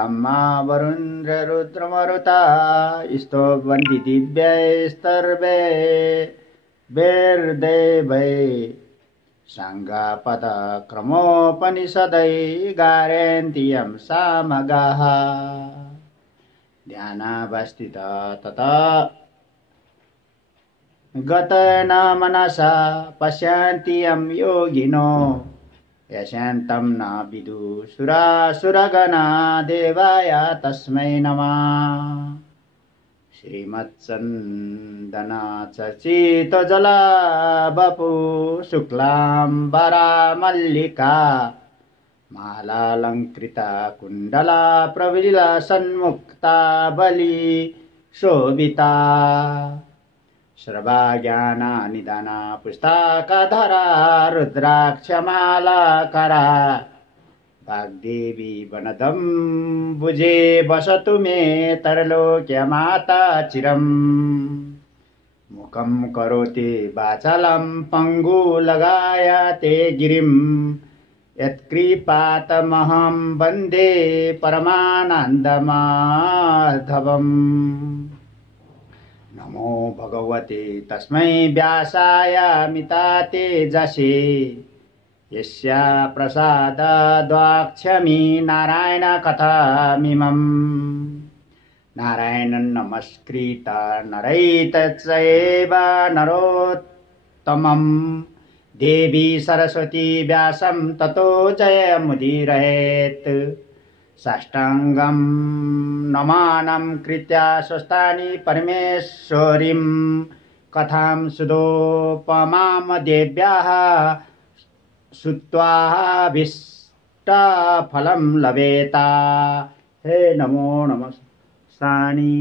ब्रह्मा वरुन्द्र रुद्रमरुता स्तोवन्ति दिव्यैस्तर्वे वेर्देवै साङ्गापदक्रमोपनिषदै गारयन्ति यं सामगाः ध्यानावस्थित तथा गतेन मनसा पश्यन्ति यं योगिनो यशान्तं न विदुषुरासुरगणा देवाय तस्मै नमः श्रीमत्सन्दना चर्चितजला वपु शुक्लाम्बरा मल्लिका मालालङ्कृता कुण्डला प्रविला सन्मुक्ता बलि शोभिता सर्वज्ञाना निदाना पुस्तकधरा रुद्राक्षमालाकरा वाग्देवी वनदम्बुजे वसतु मे तरलोक्यमाता चिरम् मुखं करोति वाचालं पङ्गुलगायते गिरिं यत्कृपातमहं वन्दे परमानन्दमाधवम् नमो भगवते तस्मै व्यासाय मितातेजसे यस्या प्रसादाद्वाक्ष्यामि नारायण कथामिमम् नारायणं नमस्कृत नरैतच्चैव नरोत्तमं देवी सरस्वती व्यासं ततो जयमुदीरयेत् साष्टांगं नमानं कृत्या स्वस्थानि परमेश्वरीं कथां सुदोपमां देव्याः श्रुत्वाभीष्टफलं लभेता। हे नमो नमः सानी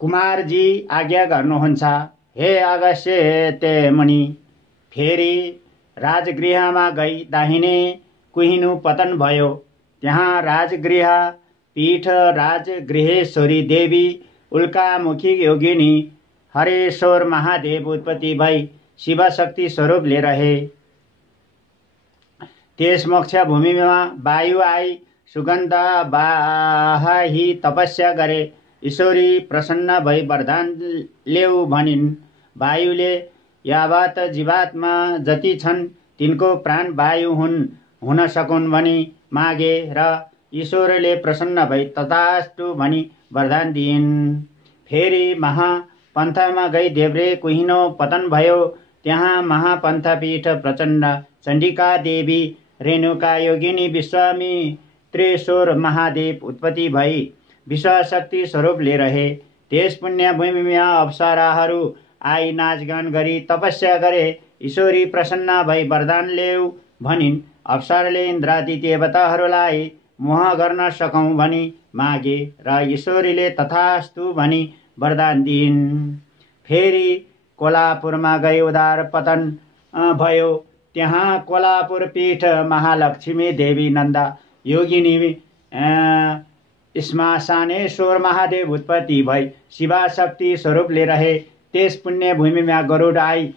कुमारजी आज्ञा गर्नुहुन्छ। हे अगस्त्य मुनि, फेरि राजगृहमा गई दाहिने कुहिनु पतन भयो। त्यहाँ राजगृह पीठ राजगृहेश्वरी देवी उल्कामुखी योगिनी हरेश्वर महादेव उत्पत्ति भई शिवशक्ति स्वरूपले रहे। त्यस मोक्ष भूमिमा वायु आई सुगन्ध बाही तपस्या गरे। ईश्वरी प्रसन्न भई वरदान ल्याऊ भनिन्। वायुले यावत जीवात्मा जति छन् तिनको प्राण वायु हुन सकुन् भनी मागे र ईश्वरले प्रसन्न भई तथास्तु भनी वरदान दिइन्। फेरि महापन्थमा गई देब्रे कुहिनो पतन भयो। त्यहाँ महापन्थपीठ प्रचण्ड चण्डिका देवी रेणुका योगिनी विश्वामित्रेश्वर महादेव उत्पत्ति भई विश्वशक्ति स्वरूपले रहे। त्यस पुण्य भूमिमा अप्सराहरू आई नाचगान गरी तपस्या गरे। ईश्वरी प्रसन्न भई वरदान ल्याऊ भनिन्। अप्सरले इन्द्रादि देवताहरूलाई मोह गर्न सकौँ भनी मागे र ईश्वरीले तथास्तु भनी वरदान दिइन्। फेरि कोल्हापुरमा गई उदार पतन भयो। त्यहाँ कोल्हापुर पीठ महालक्ष्मी देवी नन्दा योगिनी श्मशानेश्वर महादेव उत्पत्ति भई शिवशक्ति स्वरूपले रहे। त्यस पुण्य भूमिमा गरुड आई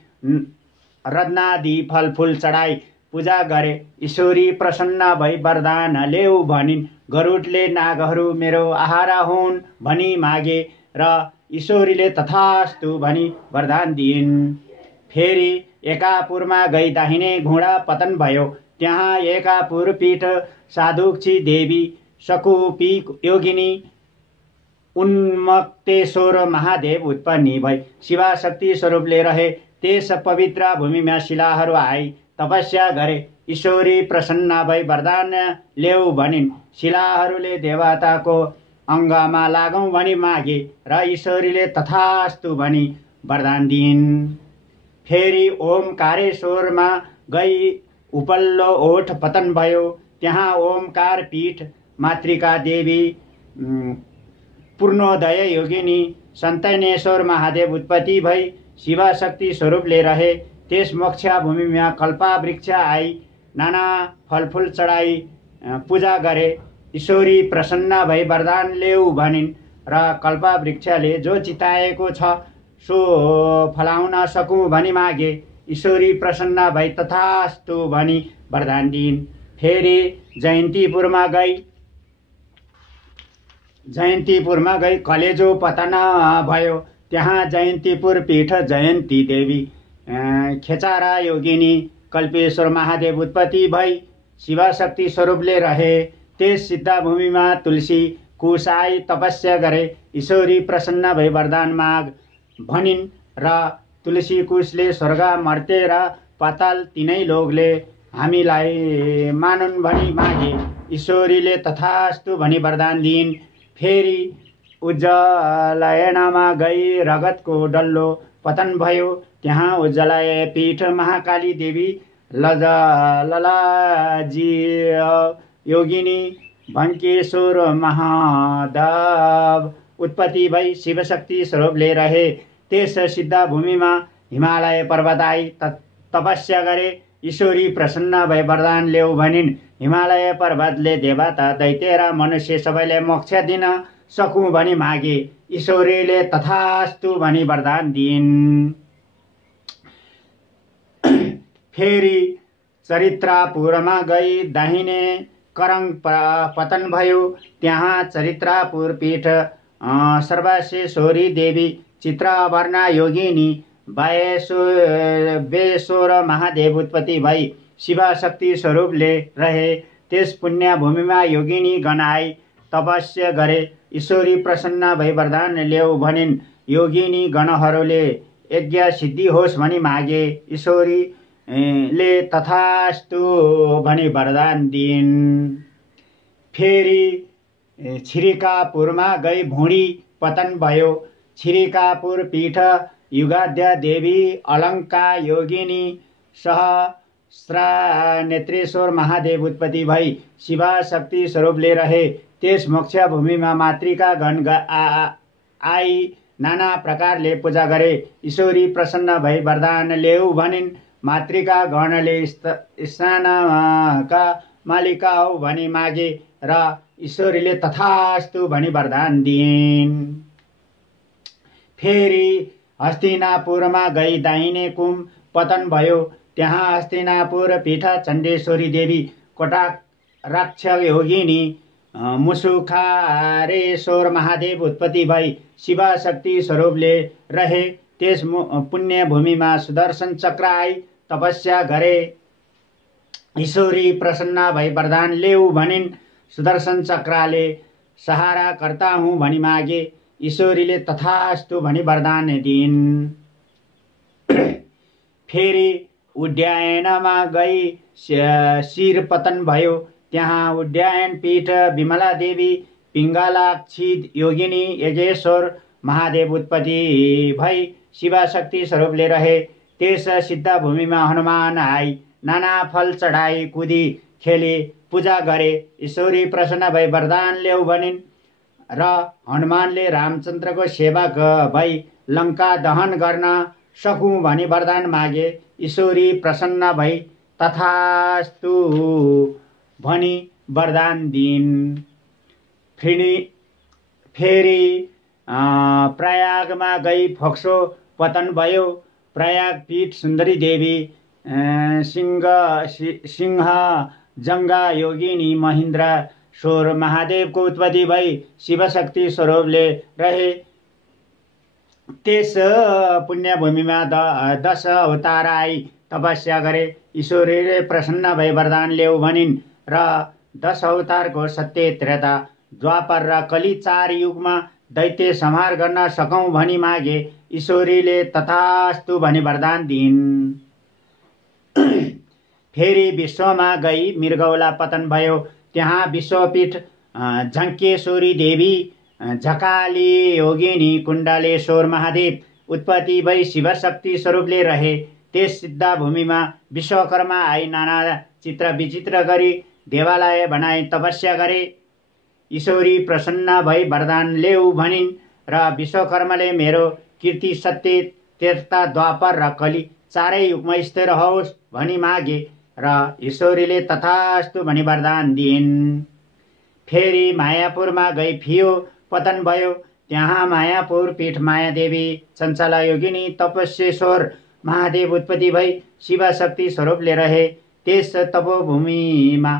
रत्नादि फलफूल चढाई पूजा गरे। ईश्वरी प्रसन्न भई वरदान ल्याऊ भनिन्। गरुडले नागहरू मेरो आहारा हुन् भनी मागे र ईश्वरीले तथास्तु भनी वरदान दिइन्। फेरि एकापुरमा गई दाहिने घुँडा पतन भयो। त्यहाँ एकापुर पीठ साधुक्षी देवी शकुपी योगिनी उन्मक्तेश्वर महादेव उत्पन्न भई शिवशक्ति स्वरूपले रहे। त्यस पवित्र भूमिमा शिलाहरू आई तपस्या गरे। ईश्वरी प्रसन्न भई वरदान ल्याऊ भनिन्। शिलाहरूले देवताको अङ्गमा लागौँ भनी मागे र ईश्वरीले तथास्तु भनी वरदान दिइन्। फेरि ओमकारेश्वरमा गई उपल्लो ओठ पतन भयो। त्यहाँ ओमकार पीठ मातृका देवी पूर्णोदय योगिनी सन्तनेश्वर महादेव उत्पत्ति भई शिवशक्ति स्वरूपले रहे। त्यस मोक्ष भूमिमा कल्पा वृक्ष आई नाना फलफुल चढाई पूजा गरे। ईश्वरी प्रसन्न भई वरदान ल्याऊ भनिन् र कल्पवृक्षले जो चिताएको छ सो फलाउन सकूँ भनी मागे। ईश्वरी प्रसन्न भई तथास्तु भनी वरदान दिइन्। फेरि जयन्तीपुरमा गई कलेजो पतन भयो। त्यहाँ जयन्तीपुर पीठ जयन्ती देवी खेचारा योगिनी कल्पेश्वर महादेव उत्पत्ति भई शिवशक्ति स्वरूपले रहे। त्यस सिद्धभूमिमा तुलसी कुश आई तपस्या गरे। ईश्वरी प्रसन्न भई वरदान माग भनिन् र तुलसी कुशले स्वर्ग मर्त्य र पाताल तीनै लोकले हामीलाई मानुन् भनी मागे। ईश्वरीले तथास्तु भनी वरदान दिइन्। फेरि उज्जलयनमा गई रगतको डल्लो पतन भयो। त्यहाँ उज्जलय पीठ महाकाली देवी ललाजी योगिनी भङ्केश्वर महादेव उत्पत्ति भई शिवशक्ति स्वरूपले रहे। त्यस सिद्ध भूमिमा हिमालय पर्वत आई तपस्या गरे। ईश्वरी प्रसन्न भई वरदान ल्याऊ भनिन्। हिमालय पर्वतले देवता दैत्य र मनुष्य सबैलाई मोक्ष दिन सकूँ भनी मागे। ईश्वरीले तथास्तु भनी वरदान दिइन्। फेरि चरित्रापुरमा गई दाहिने करङ पतन भयो। त्यहाँ चरित्रापुर पीठ सर्वश्रेश्वरी देवी चित्रवर्णा योगिनी बेश्वर महादेव उत्पत्ति भई शिवशक्ति स्वरूपले रहे। त्यस पुण्य भूमिमा योगिनी गण आई तपस्या गरे। ईश्वरी प्रसन्न भई वरदान ल्याऊ भनिन्। योगिनी गणहरूले यज्ञ सिद्धि होस् भनी मागे। ईश्वरी ले तथास्तु भनी वरदान दिइन्। फेरि छिरिकापुरमा गई भुँडी पतन भयो। छिरिकापुर पीठ युगाद्य देवी अलङ्का योगिनी सहस्रनेत्रेश्वर महादेव उत्पत्ति भई शिवशक्ति स्वरूपले रहे। त्यस मोक्ष भूमिमा मातृका गण आई नाना प्रकारले पूजा गरे। ईश्वरी प्रसन्न भई वरदान ल्याऊ भनिन्। मातृका गणले स्थानका मालिका हौ भनी मागे र ईश्वरीले तथास्तु भनी वरदान दिइन्। फेरि हस्तिनापुरमा गई दाहिने कुम पतन भयो। त्यहाँ हस्तिनापुर पीठ चण्डेश्वरी देवी कोटाक्ष योगिनी मुसुखारेश्वर महादेव उत्पत्ति भई शिवशक्ति स्वरूपले रहे। त्यस पुण्य भूमिमा सुदर्शन चक्र आई तपस्या गरे। ईश्वरी प्रसन्न भई वरदान ल्याऊ भनिन्। सुदर्शन चक्रले सहारा करता हूँ भनी मागे। ईश्वरीले तथास्तु भनी वरदान दिइन्। फेरि उड्डयनमा गई शिर पतन भयो। त्यहाँ उड्डयन पीठ विमला देवी पिङ्गलाक्षी योगिनी यज्ञेश्वर महादेव उत्पत्ति भई शिवशक्ति स्वरूपले रहे। त्यस सिद्ध भूमिमा हनुमान आई नाना फल चढाई कुदी खेली पूजा गरे। ईश्वरी प्रसन्न भई वरदान ल्याऊ भनिन् र हनुमानले रामचन्द्रको सेवक भई लङ्का दहन गर्न सकूँ भनी वरदान मागे। ईश्वरी प्रसन्न भई तथास्तु भनी वरदान दिइन्। फेरि प्रयागमा गई फोक्सो पतन भयो। प्रयाग पीठ सुन्दरी देवी सिंह जङ्गा योगिनी महेन्द्रेश्वर महादेवको उत्पत्ति भई शिवशक्ति स्वरूपले रहे। त्यस पुण्यभूमिमा 10 अवतार आई तपस्या गरे। ईश्वरीले प्रसन्न भई वरदान ल्याऊ भनिन् र 10 अवतारको सत्य त्रेता द्वापर र कली 4 युगमा दैत्य संहार गर्न सकौँ भनी मागे। ईश्वरीले तथास्तु भनी वरदान दिइन्। फेरि विश्वमा गई मृगौला पतन भयो। त्यहाँ विश्वपीठ झङ्केश्वरी देवी झकाली योगिनी कुण्डलेश्वर महादेव उत्पत्ति भई शिवशक्ति स्वरूपले रहे। त्यस सिद्ध भूमिमा विश्वकर्मा आई नाना चित्र विचित्र गरी देवालय बनाई तपस्या गरे। ईश्वरी प्रसन्न भई वरदान ल्याऊ भनिन् र विश्वकर्माले मेरो कीर्ति सत्य त्रेता द्वापर र कली 4 युगमा स्थिर होस् भनी मागे र ईश्वरीले तथास्तु भनी वरदान दिइन्। फेरि मायापुरमा गई फियो पतन भयो। त्यहाँ मायापुर पीठ मायादेवी चञ्चला योगिनी तपस्येश्वर महादेव उत्पत्ति भई शिवशक्ति स्वरूपले रहे। त्यस तपोभूमिमा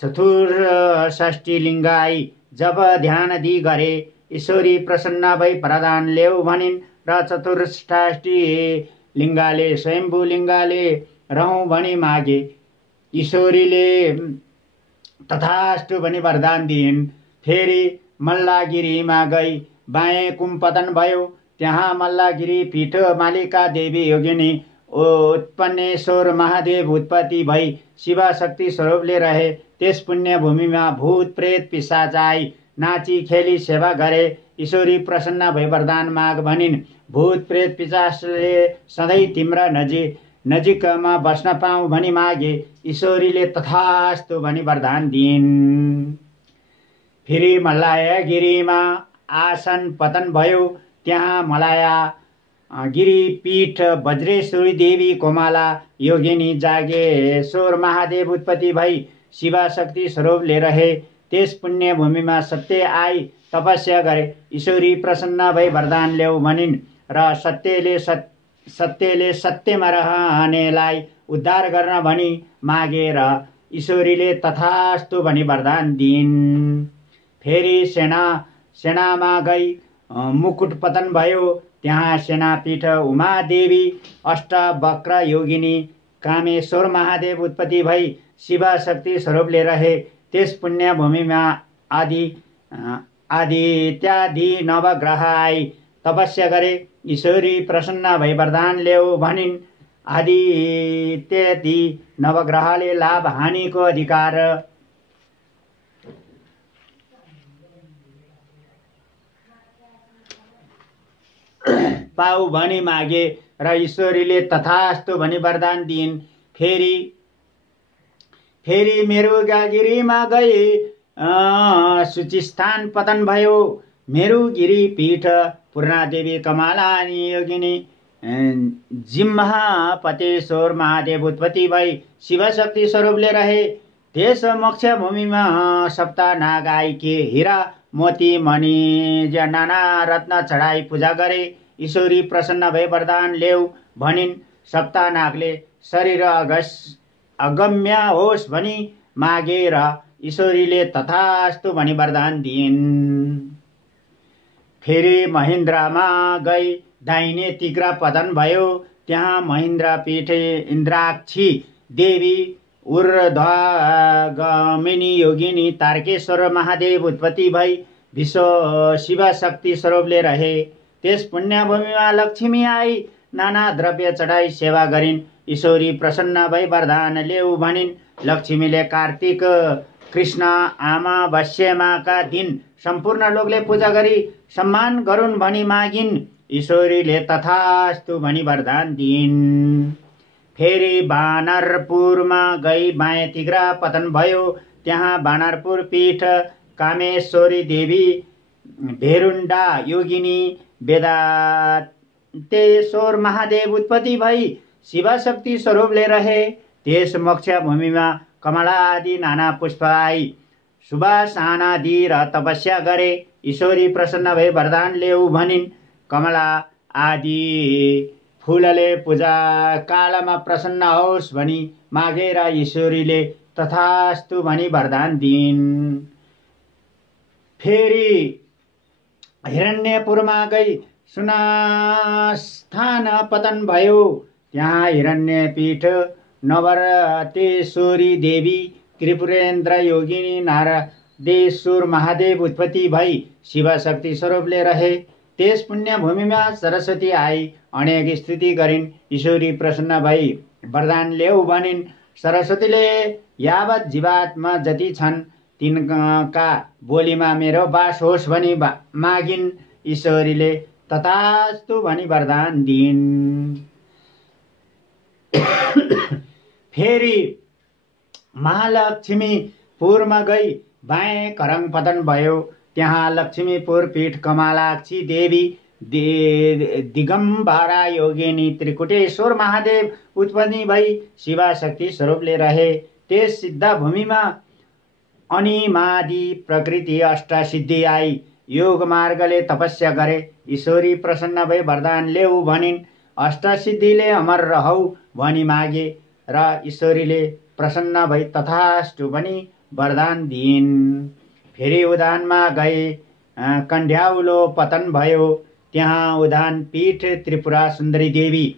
चतुर्षष्ठी लिङ्ग आई जब ध्यान दि गरे ईश्वरी प्रसन्न भई वरदान ल्याऊ भनिन् र चतुर्षष्ठी लिङ्गले स्वयम्भू लिङ्गले रहौँ भनी मागे। ईश्वरीले तथास्तु भनी वरदान दिइन्। फेरि मल्लागिरीमा गई बाएँ कुम्पतन भयो। त्यहाँ मल्लागिरी पीठ मालिका देवी योगिनी उत्पन्नेश्वर महादेव उत्पत्ति भई शिवशक्ति स्वरूपले रहे। त्यस पुण्य भूमिमा भूत प्रेत पिशाच आई नाची खेली सेवा गरे। ईश्वरी प्रसन्न भई वरदान माग भनिन्। भूत प्रेत पिशाचले सधैँ तिम्रा नजिकमा बस्न पाऊँ भनी मागे। ईश्वरीले तथास्तु भनी वरदान दिइन्। फेरि मल्लायगिरीमा आसन पतन भयो। त्यहाँ मलाया गिरिपीठ वज्रेश्वरी देवी कोमाला योगिनी जागेश्वर महादेव उत्पत्ति भई शिवशक्ति स्वरूपले रहे। त्यस पुण्य भूमिमा सत्य आई तपस्या गरे। ईश्वरी प्रसन्न भई वरदान ल्याऊ भनिन् र सत्यले सत्यमा रहनेलाई उद्धार गर्न भनी मागे र ईश्वरीले तथास्तु भनी वरदान दिइन्। फेरि सेनामा गई मुकुट पतन भयो। त्यहाँ सेनापीठ उमादेवी अष्टवक्र योगिनी कामेश्वर महादेव उत्पत्ति भई शिवशक्ति स्वरूपले रहे। त्यस पुण्य भूमिमा आदित्यादि नवग्रह आई तपस्या गरे। ईश्वरी प्रसन्न भई वरदान ल्याऊ भनिन्। आदित्यादि नवग्रहले लाभ हानिको अधिकार पाऊ भनी मागे र ईश्वरीले तथास्तु भनी वरदान दिइन्। फेरि मेरुगिरीमा गई सूचिस्थान पतन भयो। मेरुगिरी पीठ पूर्णादेवी कमलानी योगिनी जिम्हापतेश्वर महादेव उत्पत्ति भई शिवशक्ति स्वरूपले रहे। त्यस मोक्ष भूमिमा सप्ता नाग आइके हीरा मोती मणि नाना रत्न चढाई पूजा गरे। ईश्वरी प्रसन्न भई वरदान ल्याऊ भनिन्। सप्ता नागले शरीर अगम्य होस् भनी मागे र ईश्वरीले तथास्तु भनी वरदान दिइन्। फेरि महेन्द्रमा गई दाहिने तिग्रा पतन भयो। त्यहाँ महेन्द्र पीठे इन्द्राक्षी देवी ऊर्ध्वगामिनी योगिनी तारकेश्वर महादेव उत्पत्ति भई विश्व शिवशक्ति स्वरूपले रहे। त्यस पुण्यभूमिमा लक्ष्मी आई नाना द्रव्य चढाई सेवा गरिन्। ईश्वरी प्रसन्न भई वरदान ल्याऊ भनिन्। लक्ष्मीले कार्तिक कृष्ण अमावस्याका दिन सम्पूर्ण लोकले पूजा गरी सम्मान गरून् भनी मागिन्। ईश्वरीले तथास्तु भनी वरदान दिइन्। फेरि बानरपुरमा गई बाएँ तिग्रा पतन भयो। त्यहाँ बानरपुर पीठ कामेश्वरी देवी भेरुण्डा योगिनी वेदान्तेश्वर महादेव उत्पत्ति भई शिवशक्ति स्वरूपले रहे। त्यस मोक्ष भूमिमा कमला आदि नाना पुष्प आई सुवासना दि र तपस्या गरे। ईश्वरी प्रसन्न भई वरदान ल्याऊ भनिन्। कमला आदि फूलले पूजा कालमा प्रसन्न होस् भनी मागे र ईश्वरीले तथास्तु भनी वरदान दिइन्। फेरि हिरण्यपुरमा गई सुनास्थान पतन भयो। त्यहाँ हिरण्यपीठ नवरतेश्वरी देवी त्रिपुरेन्द्र योगिनी नारदेश्वर महादेव उत्पत्ति भई शिवशक्ति स्वरूपले रहे। त्यस पुण्य भूमिमा सरस्वती आई अनेक स्तुति गरिन्। ईश्वरी प्रसन्न भई वरदान ल्याऊ भनिन्। सरस्वतीले यावत जीवात्मा जति छन् तिनका बोलीमा मेरो बास होस् भनी मागिन्। ईश्वरीले तथास्तु भनी वरदान दिइन्। फेरि महालक्ष्मीपुरमा गई बाएँ करङ पतन भयो। त्यहाँ लक्ष्मीपुर पीठ कमलाक्षी देवी दिगम्बरा योगिनी त्रिकुटेश्वर महादेव उत्पत्ति भई शिवाशक्ति स्वरूपले रहे। त्यस सिद्ध भूमिमा अनिमादि प्रकृति अष्टसिद्धि आई। योग मार्गले तपस्या गरे। ईश्वरी प्रसन्न भई वरदान ल्याऊ भनिन्। अष्टसिद्धिले अमर रहौ भनी मागे र ईश्वरीले प्रसन्न भई तथास्तु भनी वरदान दिइन्। फेरि उदानमा गए। कन्ड्याउलो पतन भयो। त्यहाँ उदान पीठ त्रिपुरा सुन्दरी देवी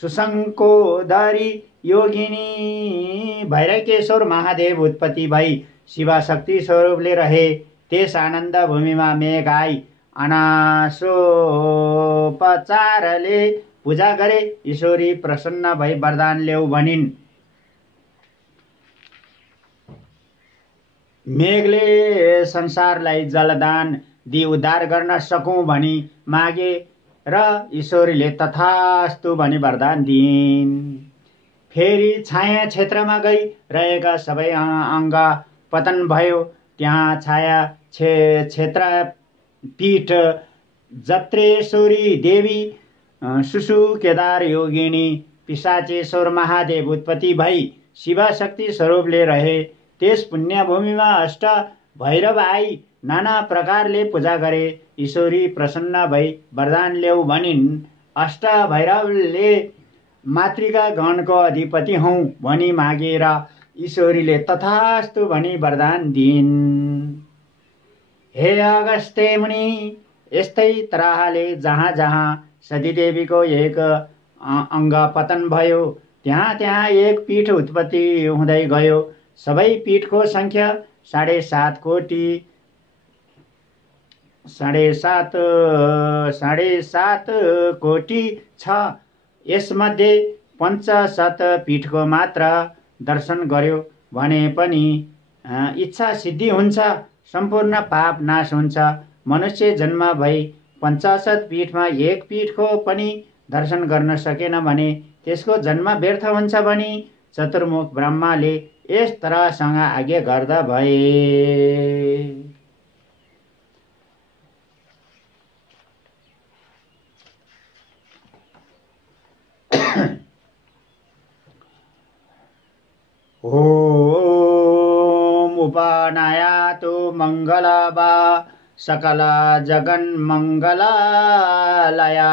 सुशङ्कोदरी योगिनी भैरकेश्वर महादेव उत्पत्ति भई शिवशक्ति स्वरूपले रहे। त्यस आनन्द भूमिमा मेघ आई। अनासोपचारले पूजा गरे। ईश्वरी प्रसन्न भई वरदान ल्याऊ भनिन्। मेघले संसारलाई जलदान दि उद्धार गर्न सकौँ भनी मागे र ईश्वरीले तथास्तु भनी वरदान दिइन्। फेरि छाया क्षेत्रमा गई रहेका सबै अङ्ग पतन भयो। त्यहाँ छाया क्षेत्र पीठ जत्रेश्वरी देवी सुसु केदार योगिनी पिशाचेश्वर महादेव उत्पत्ति भई शिवशक्ति स्वरूपले रहे। त्यस पुण्यभूमिमा अष्ट भैरव आई। नाना प्रकारले पूजा गरे। ईश्वरी प्रसन्न भई वरदान ल्याऊ भनिन्। अष्ट भैरवले मातृका गणको अधिपति हौ भनी मागेर ईश्वरीले तथास्तु भनी वरदान दिइन्। हे अगस्त्य मुनि, यस्तै तरहले जहाँ जहाँ सतीदेवीको एक अङ्ग पतन भयो त्यहाँ त्यहाँ एक पीठ उत्पत्ति हुँदै गयो। सबै पीठको संख्या 7.5 कोटी 7.5 कोटी छ। यसमध्ये 500 पीठको मात्र दर्शन गर्यो भने पनि इच्छा सिद्धि हुन्छ, सम्पूर्ण पाप नाश हुन्छ। मनुष्य जन्म भई 50 पीठमा एक पीठको पनि दर्शन गर्न सकेन भने त्यसको जन्म व्यर्थ हुन्छ भनी चतुर्मुख ब्रह्माले यस तरहसँग आज्ञा गर्दा भए। ओम उपनायातु मंगलवा सकल जगन्मंगलालया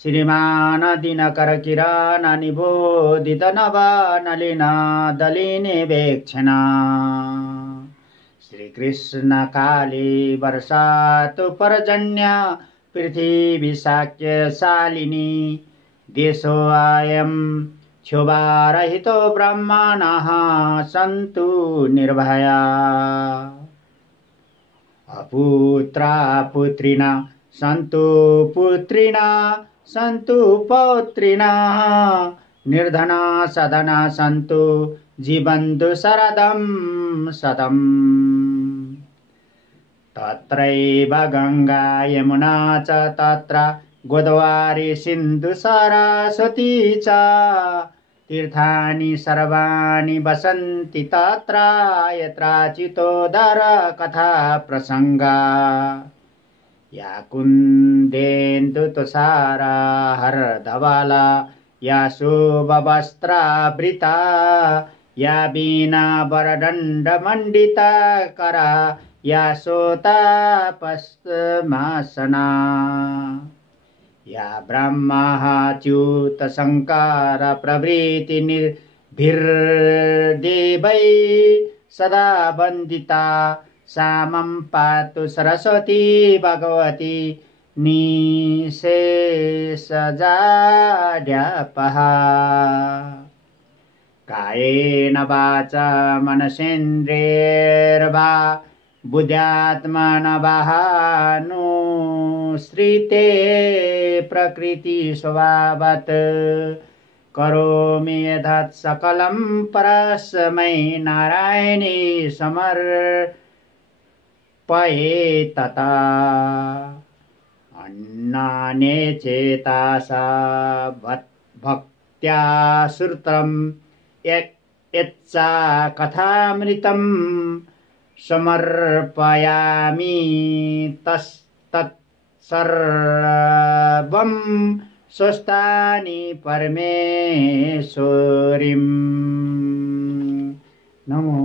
श्रीमान दिनकर किरण निबोधित नव नलिन दलिने वेक्षणा श्री कृष्ण काली वर्षातु पर्जन्य पृथ्वी शाक्य शालिनी देशोऽयं क्षोभारहितो ब्रह्मणः सन्तु निर्भया अपुत्रा पुत्रिणा सन्तु पुत्रिणा सन्तु पौत्रिणा निर्धना सदना सन्तु जीवन्तु शरदं शतम् तत्रैव गंगा यमुना च तत्र गोदावरी सिन्धु सरस्वती च तीर्थानि सर्वाणि वसन्ति तत्र यत्राचितोदर कथा प्रसंगा या कुन्देन्दु तुषारा हरधवला या शुभवस्त्रावृता या वीणा वरदण्ड मण्डिता करा या शोतापस्मासना या ब्रह्माच्युत शङ्कर प्रभृति निर्भिर्देवै सदा वन्दिता सामं पातु सरस्वती भगवती निशेषजाड्यापहा कायेन वाचा मनसेन्द्रियैर्वा बुद्ध्यात्मना वानुसृते प्रकृति स्वभावत् करोमि यथात् सकलं परस्मै नारायणे समर्पये तथा अन्नाने चेतासा भक्त्या श्रुतम् यच्चा कथामृतम् समर्पयामि तत्तत् सर्वं स्वस्तानि परमेश्वरीं नमो।